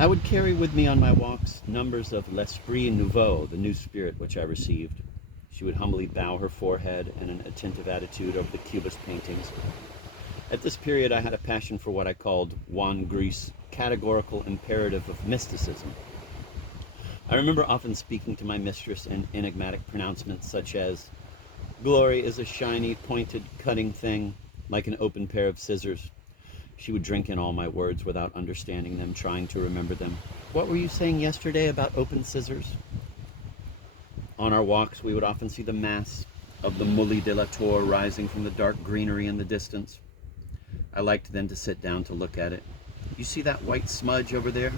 I would carry with me on my walks numbers of L'Esprit Nouveau, the new spirit which I received. She would humbly bow her forehead in an attentive attitude over the Cubist paintings. At this period, I had a passion for what I called Juan Gris' categorical imperative of mysticism. I remember often speaking to my mistress in enigmatic pronouncements such as, "Glory is a shiny, pointed, cutting thing, like an open pair of scissors." She would drink in all my words without understanding them, trying to remember them. "What were you saying yesterday about open scissors?" On our walks, we would often see the mass of the Mully de la Tour rising from the dark greenery in the distance. I liked then to sit down to look at it. "You see that white smudge over there?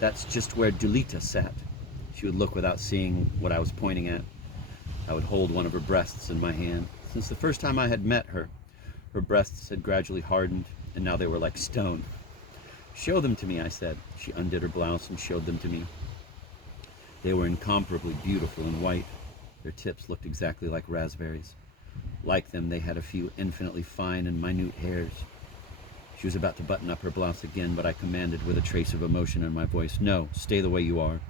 That's just where Dulita sat." She would look without seeing what I was pointing at. I would hold one of her breasts in my hand. Since the first time I had met her, her breasts had gradually hardened, and now they were like stone. "Show them to me," I said. She undid her blouse and showed them to me. They were incomparably beautiful and white. Their tips looked exactly like raspberries. Like them, they had a few infinitely fine and minute hairs. She was about to button up her blouse again, but I commanded with a trace of emotion in my voice, "No, stay the way you are."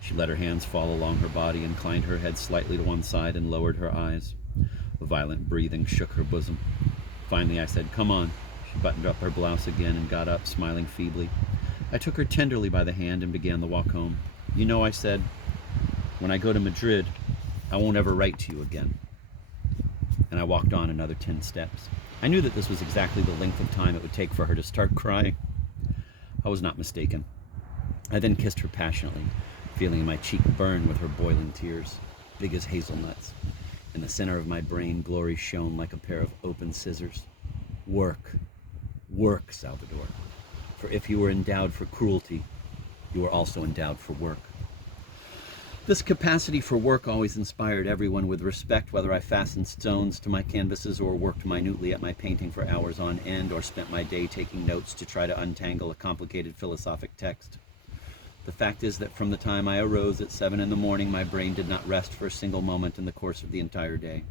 She let her hands fall along her body, inclined her head slightly to one side, and lowered her eyes. A violent breathing shook her bosom. Finally I said, "Come on." She buttoned up her blouse again and got up, smiling feebly. I took her tenderly by the hand and began the walk home. "You know," I said, "when I go to Madrid, I won't ever write to you again." And I walked on another 10 steps. I knew that this was exactly the length of time it would take for her to start crying. I was not mistaken. I then kissed her passionately, feeling my cheek burn with her boiling tears, big as hazelnuts. In the center of my brain, glory shone like a pair of open scissors. Work, work, Salvador. For if you were endowed for cruelty, you were also endowed for work. This capacity for work always inspired everyone with respect, whether I fastened stones to my canvases or worked minutely at my painting for hours on end, or spent my day taking notes to try to untangle a complicated philosophic text. The fact is that from the time I arose at 7 in the morning, my brain did not rest for a single moment in the course of the entire day.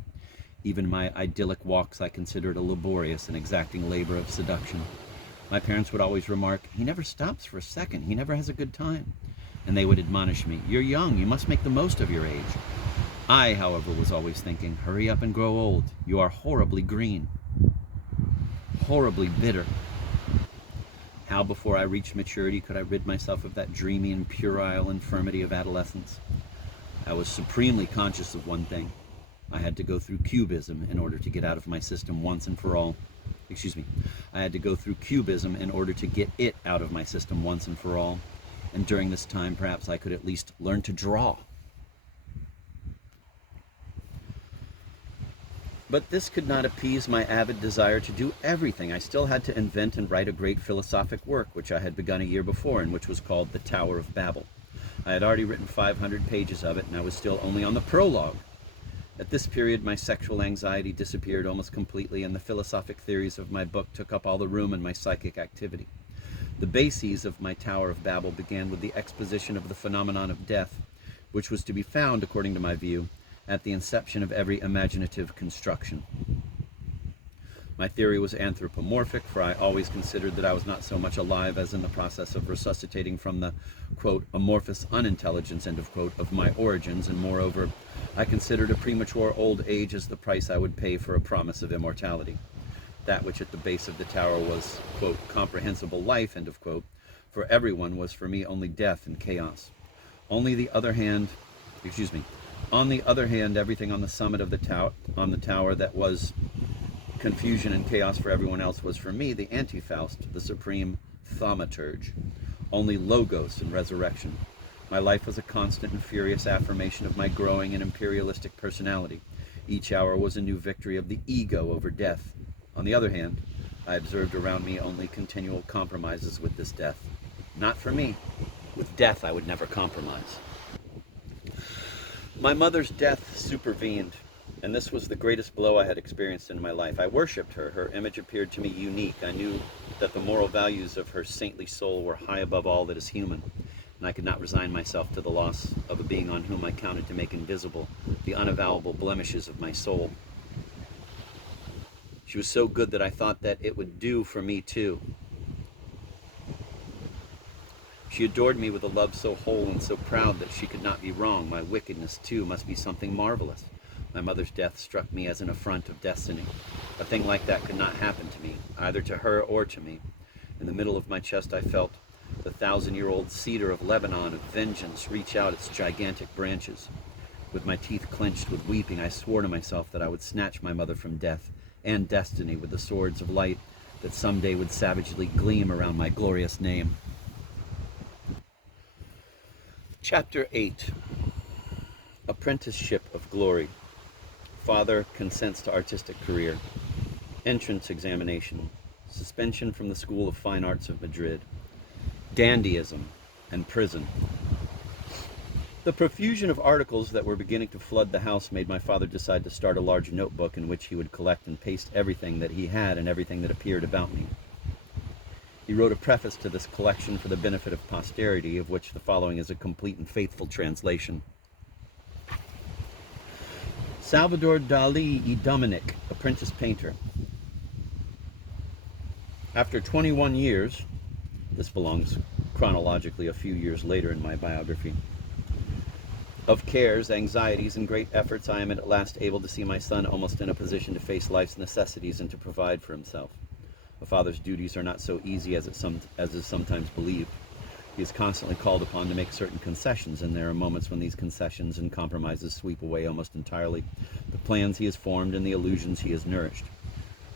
Even my idyllic walks I considered a laborious and exacting labor of seduction. My parents would always remark, "He never stops for a second. He never has a good time." And they would admonish me, "You're young. You must make the most of your age." I, however, was always thinking, "Hurry up and grow old. You are horribly green, horribly bitter." How, before I reached maturity, could I rid myself of that dreamy and puerile infirmity of adolescence? I was supremely conscious of one thing. I had to go through cubism in order to get out of my system once and for all. I had to go through cubism in order to get it out of my system once and for all. And during this time, perhaps I could at least learn to draw. But this could not appease my avid desire to do everything. I still had to invent and write a great philosophic work, which I had begun a year before, and which was called The Tower of Babel. I had already written 500 pages of it, and I was still only on the prologue. At this period, my sexual anxiety disappeared almost completely, and the philosophic theories of my book took up all the room in my psychic activity. The bases of my Tower of Babel began with the exposition of the phenomenon of death, which was to be found, according to my view, at the inception of every imaginative construction. My theory was anthropomorphic, for I always considered that I was not so much alive as in the process of resuscitating from the, quote, amorphous unintelligence, end of quote, of my origins, and moreover, I considered a premature old age as the price I would pay for a promise of immortality. That which at the base of the tower was, quote, comprehensible life, end of quote, for everyone was for me only death and chaos. On the other hand, everything on the summit of the tower that was confusion and chaos for everyone else was for me the anti-Faust, the supreme thaumaturge, only logos and resurrection. My life was a constant and furious affirmation of my growing and imperialistic personality. Each hour was a new victory of the ego over death. On the other hand, I observed around me only continual compromises with this death. Not for me. With death I would never compromise. My mother's death supervened, and this was the greatest blow I had experienced in my life. I worshipped her. Her image appeared to me unique. I knew that the moral values of her saintly soul were high above all that is human, and I could not resign myself to the loss of a being on whom I counted to make invisible the unavowable blemishes of my soul. She was so good that I thought that it would do for me too. She adored me with a love so whole and so proud that she could not be wrong. My wickedness, too, must be something marvelous. My mother's death struck me as an affront of destiny. A thing like that could not happen to me, either to her or to me. In the middle of my chest I felt the 1,000-year-old cedar of Lebanon of vengeance reach out its gigantic branches. With my teeth clenched with weeping, I swore to myself that I would snatch my mother from death and destiny with the swords of light that someday would savagely gleam around my glorious name. Chapter 8. Apprenticeship of Glory. Father consents to artistic career. Entrance examination. Suspension from the School of Fine Arts of Madrid. Dandyism and prison. The profusion of articles that were beginning to flood the house made my father decide to start a large notebook in which he would collect and paste everything that he had and everything that appeared about me. He wrote a preface to this collection for the benefit of posterity, of which the following is a complete and faithful translation. Salvador Dali y Dominic, apprentice painter. After 21 years, this belongs chronologically a few years later in my biography, of cares, anxieties, and great efforts, I am at last able to see my son almost in a position to face life's necessities and to provide for himself. A father's duties are not so easy as is sometimes believed. He is constantly called upon to make certain concessions, and there are moments when these concessions and compromises sweep away almost entirely the plans he has formed and the illusions he has nourished.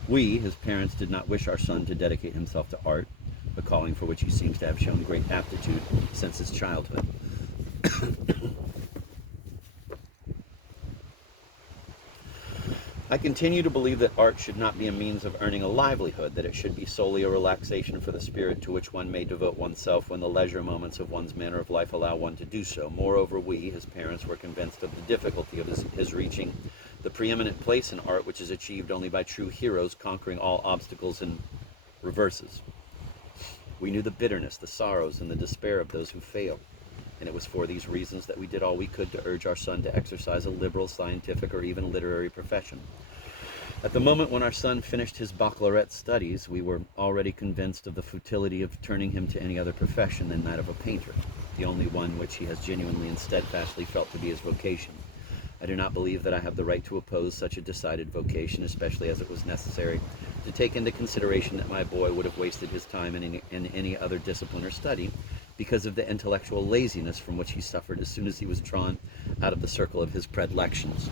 We, his parents, did not wish our son to dedicate himself to art, a calling for which he seems to have shown great aptitude since his childhood. I continue to believe that art should not be a means of earning a livelihood, that it should be solely a relaxation for the spirit to which one may devote oneself when the leisure moments of one's manner of life allow one to do so. Moreover, we, his parents, were convinced of the difficulty of his reaching the preeminent place in art which is achieved only by true heroes conquering all obstacles and reverses. We knew the bitterness, the sorrows, and the despair of those who fail. And it was for these reasons that we did all we could to urge our son to exercise a liberal, scientific, or even literary profession. At the moment when our son finished his baccalaureate studies, we were already convinced of the futility of turning him to any other profession than that of a painter, the only one which he has genuinely and steadfastly felt to be his vocation. I do not believe that I have the right to oppose such a decided vocation, especially as it was necessary to take into consideration that my boy would have wasted his time in any other discipline or study, because of the intellectual laziness from which he suffered as soon as he was drawn out of the circle of his predilections.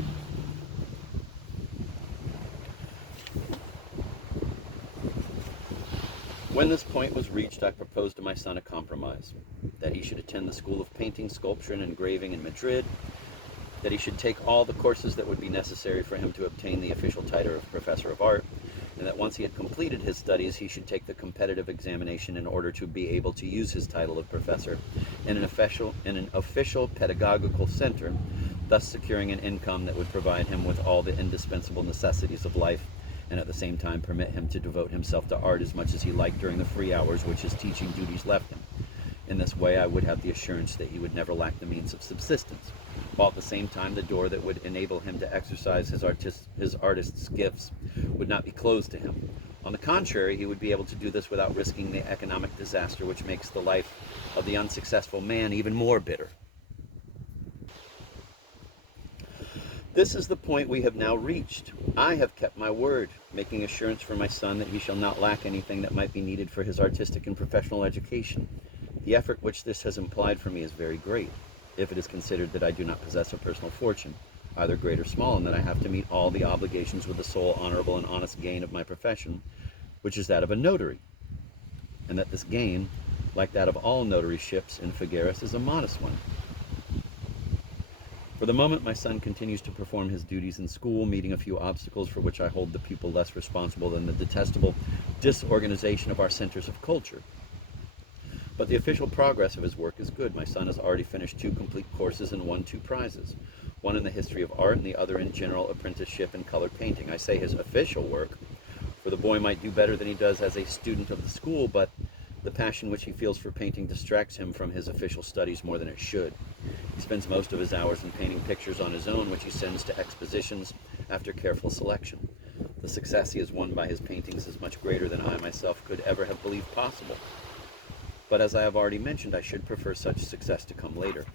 When this point was reached, I proposed to my son a compromise: that he should attend the School of Painting, Sculpture, and Engraving in Madrid, that he should take all the courses that would be necessary for him to obtain the official title of Professor of Art, and that once he had completed his studies, he should take the competitive examination in order to be able to use his title of professor in an official pedagogical center, thus securing an income that would provide him with all the indispensable necessities of life, and at the same time permit him to devote himself to art as much as he liked during the free hours which his teaching duties left him. In this way, I would have the assurance that he would never lack the means of subsistence, while at the same time the door that would enable him to exercise his artist's gifts would not be closed to him. On the contrary, he would be able to do this without risking the economic disaster which makes the life of the unsuccessful man even more bitter. This is the point we have now reached. I have kept my word, making assurance for my son that he shall not lack anything that might be needed for his artistic and professional education. The effort which this has implied for me is very great, if it is considered that I do not possess a personal fortune, either great or small, and that I have to meet all the obligations with the sole honorable and honest gain of my profession, which is that of a notary, and that this gain, like that of all notaryships in Figueras, is a modest one. For the moment, my son continues to perform his duties in school, meeting a few obstacles for which I hold the pupil less responsible than the detestable disorganization of our centers of culture. But the official progress of his work is good. My son has already finished 2 complete courses and won 2 prizes, one in the history of art and the other in general apprenticeship in color painting. I say his official work, for the boy might do better than he does as a student of the school, but the passion which he feels for painting distracts him from his official studies more than it should. He spends most of his hours in painting pictures on his own, which he sends to expositions after careful selection. The success he has won by his paintings is much greater than I myself could ever have believed possible. But as I have already mentioned, I should prefer such success to come later,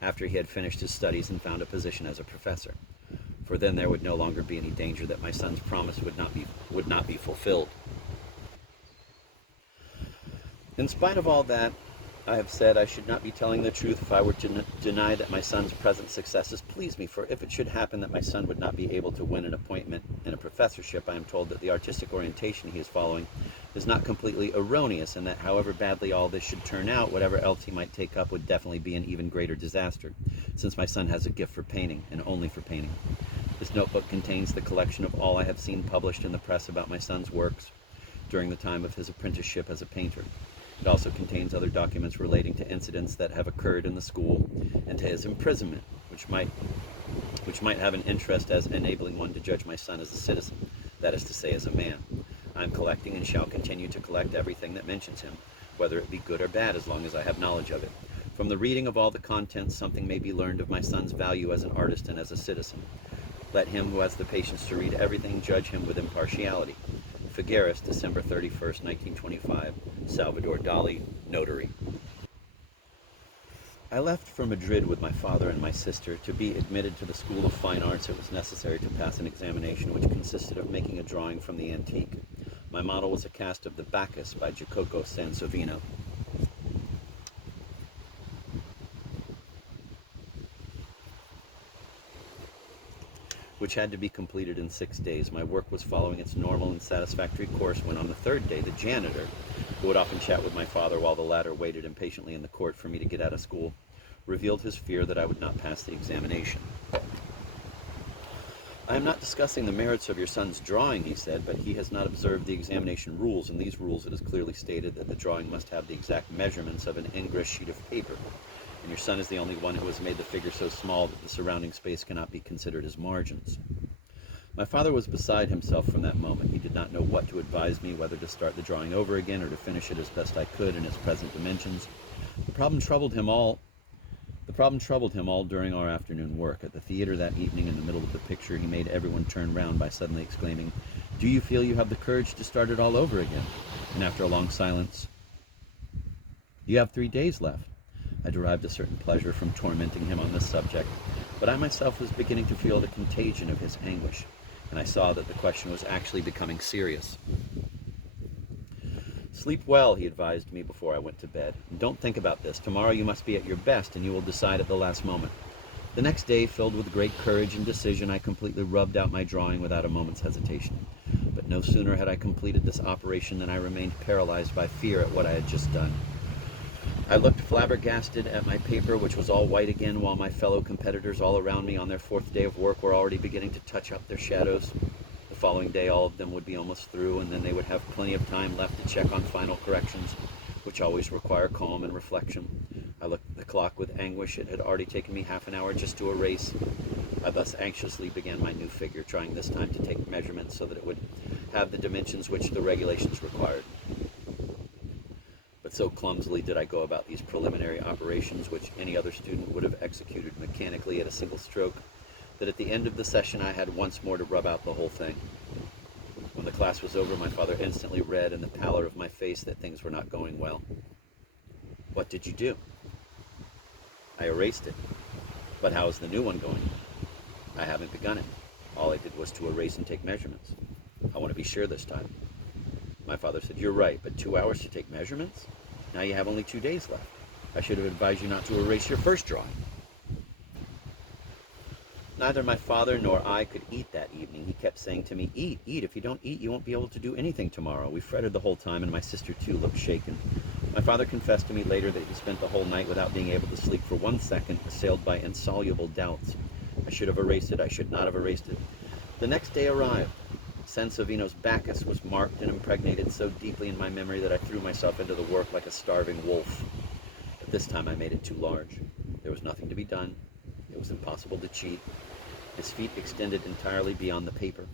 after he had finished his studies and found a position as a professor, for then there would no longer be any danger that my son's promise would not be fulfilled. In spite of all that I have said, I should not be telling the truth if I were to deny that my son's present successes please me, for if it should happen that my son would not be able to win an appointment in a professorship, I am told that the artistic orientation he is following is not completely erroneous, and that however badly all this should turn out, whatever else he might take up would definitely be an even greater disaster, since my son has a gift for painting, and only for painting. This notebook contains the collection of all I have seen published in the press about my son's works during the time of his apprenticeship as a painter. It also contains other documents relating to incidents that have occurred in the school and to his imprisonment, which might have an interest as enabling one to judge my son as a citizen, that is to say, as a man. I am collecting and shall continue to collect everything that mentions him, whether it be good or bad, as long as I have knowledge of it. From the reading of all the contents, something may be learned of my son's value as an artist and as a citizen. Let him who has the patience to read everything judge him with impartiality. Figueres, December 31st, 1925, Salvador Dali, Notary. I left for Madrid with my father and my sister. To be admitted to the School of Fine Arts, it was necessary to pass an examination which consisted of making a drawing from the antique. My model was a cast of the Bacchus by Jacopo Sansovino. Which had to be completed in 6 days. My work was following its normal and satisfactory course when on the third day, the janitor, who would often chat with my father while the latter waited impatiently in the court for me to get out of school, revealed his fear that I would not pass the examination. I am not discussing the merits of your son's drawing, he said, but he has not observed the examination rules. In these rules it is clearly stated that the drawing must have the exact measurements of an ingress sheet of paper, and your son is the only one who has made the figure so small that the surrounding space cannot be considered as margins. My father was beside himself from that moment. He did not know what to advise me, whether to start the drawing over again or to finish it as best I could in its present dimensions. The problem troubled him all during our afternoon work. At the theater that evening, in the middle of the picture, he made everyone turn round by suddenly exclaiming, "Do you feel you have the courage to start it all over again?" And after a long silence, "You have 3 days left." I derived a certain pleasure from tormenting him on this subject, but I myself was beginning to feel the contagion of his anguish, and I saw that the question was actually becoming serious. "Sleep well," he advised me before I went to bed. "And don't think about this. Tomorrow you must be at your best, and you will decide at the last moment." The next day, filled with great courage and decision, I completely rubbed out my drawing without a moment's hesitation. But no sooner had I completed this operation than I remained paralyzed by fear at what I had just done. I looked flabbergasted at my paper, which was all white again, while my fellow competitors all around me on their 4th day of work were already beginning to touch up their shadows. The following day all of them would be almost through, and then they would have plenty of time left to check on final corrections, which always require calm and reflection. I looked at the clock with anguish. It had already taken me half an hour just to erase. I thus anxiously began my new figure, trying this time to take measurements so that it would have the dimensions which the regulations required. But so clumsily did I go about these preliminary operations, which any other student would have executed mechanically at a single stroke, that at the end of the session I had once more to rub out the whole thing. When the class was over, my father instantly read in the pallor of my face that things were not going well. "What did you do?" "I erased it." "But how is the new one going?" "I haven't begun it. All I did was to erase and take measurements. I want to be sure this time." My father said, "You're right, but 2 hours to take measurements? Now you have only 2 days left. I should have advised you not to erase your first drawing." Neither my father nor I could eat that evening. He kept saying to me, "Eat, eat. If you don't eat, you won't be able to do anything tomorrow." We fretted the whole time, and my sister too looked shaken. My father confessed to me later that he spent the whole night without being able to sleep for 1 second, assailed by insoluble doubts. I should have erased it. I should not have erased it. The next day arrived. Sansovino's Bacchus was marked and impregnated so deeply in my memory that I threw myself into the work like a starving wolf. But this time I made it too large. There was nothing to be done. It was impossible to cheat. His feet extended entirely beyond the paper.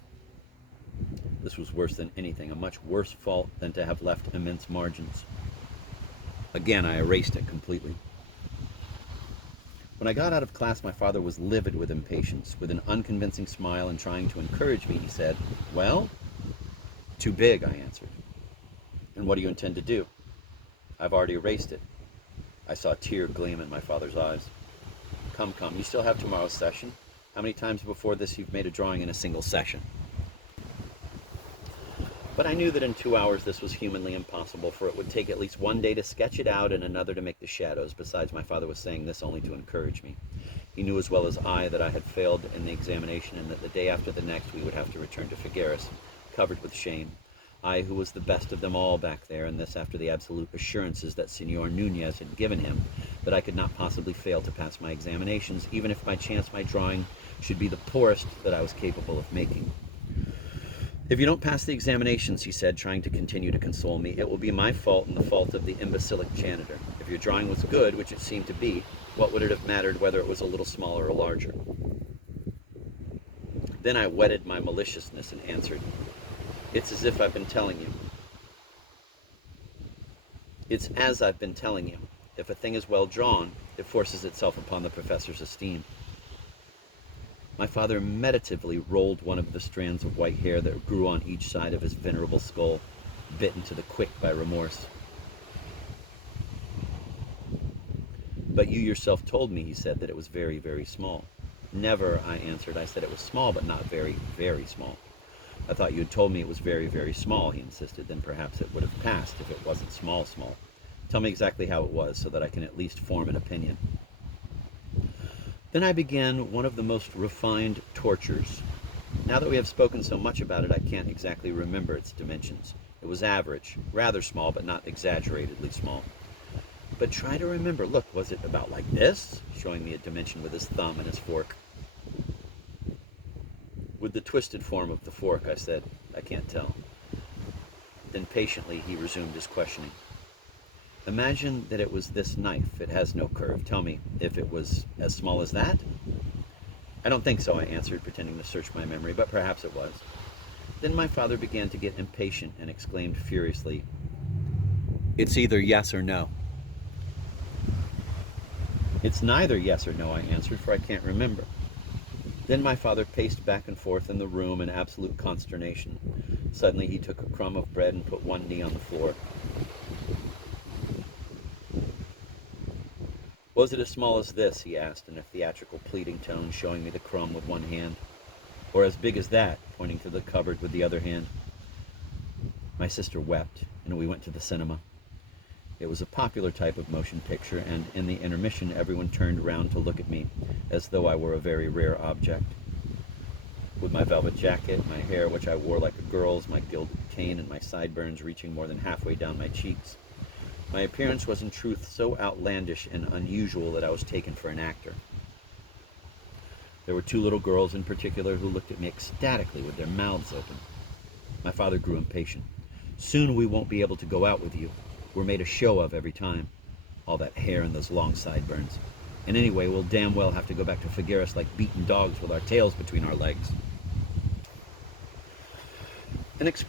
This was worse than anything, a much worse fault than to have left immense margins. Again, I erased it completely. When I got out of class, my father was livid with impatience. With an unconvincing smile and trying to encourage me, he said, "Well?" "Too big," I answered. "And what do you intend to do?" I've already erased it. I saw a tear gleam in my father's eyes. Come, you still have tomorrow's session. How many times before this you've made a drawing in a single session? But I knew that in 2 hours this was humanly impossible, for it would take at least one day to sketch it out and another to make the shadows. Besides, my father was saying this only to encourage me. He knew as well as I that I had failed in the examination, and that the day after the next we would have to return to Figueres, covered with shame. I, who was the best of them all back there, and this after the absolute assurances that Senor Nunez had given him that I could not possibly fail to pass my examinations, even if by chance my drawing should be the poorest that I was capable of making. If you don't pass the examinations, he said, trying to continue to console me, it will be my fault and the fault of the imbecilic janitor. If your drawing was good, which it seemed to be, what would it have mattered whether it was a little smaller or larger? Then I whetted my maliciousness and answered, it's as if I've been telling you. It's as I've been telling you. If a thing is well drawn, it forces itself upon the professor's esteem. My father meditatively rolled one of the strands of white hair that grew on each side of his venerable skull, bitten to the quick by remorse. But you yourself told me, he said, that it was very, very small. Never, I answered. I said it was small, but not very, very small. I thought you had told me it was very, very small, he insisted. Then perhaps it would have passed if it wasn't small. Tell me exactly how it was, so that I can at least form an opinion. Then I began one of the most refined tortures. Now that we have spoken so much about it, I can't exactly remember its dimensions. It was average, rather small, but not exaggeratedly small. But try to remember. Look, was it about like this? Showing me a dimension with his thumb and his fork. With the twisted form of the fork, I said, I can't tell. Then patiently he resumed his questioning. Imagine that it was this knife. It has no curve. Tell me if it was as small as that? I don't think so, I answered, pretending to search my memory, but perhaps it was. Then my father began to get impatient and exclaimed furiously, it's either yes or no. It's neither yes or no, I answered, for I can't remember. Then my father paced back and forth in the room in absolute consternation. Suddenly he took a crumb of bread and put one knee on the floor. Was it as small as this, he asked in a theatrical pleading tone, showing me the crumb with one hand. Or as big as that, pointing to the cupboard with the other hand. My sister wept, and we went to the cinema. It was a popular type of motion picture, and in the intermission everyone turned round to look at me, as though I were a very rare object. With my velvet jacket, my hair, which I wore like a girl's, my gilded cane, and my sideburns reaching more than halfway down my cheeks, my appearance was in truth so outlandish and unusual that I was taken for an actor. There were two little girls in particular who looked at me ecstatically with their mouths open. My father grew impatient. Soon we won't be able to go out with you. We're made a show of every time. All that hair and those long sideburns. And anyway, we'll damn well have to go back to Figueres like beaten dogs with our tails between our legs. An expression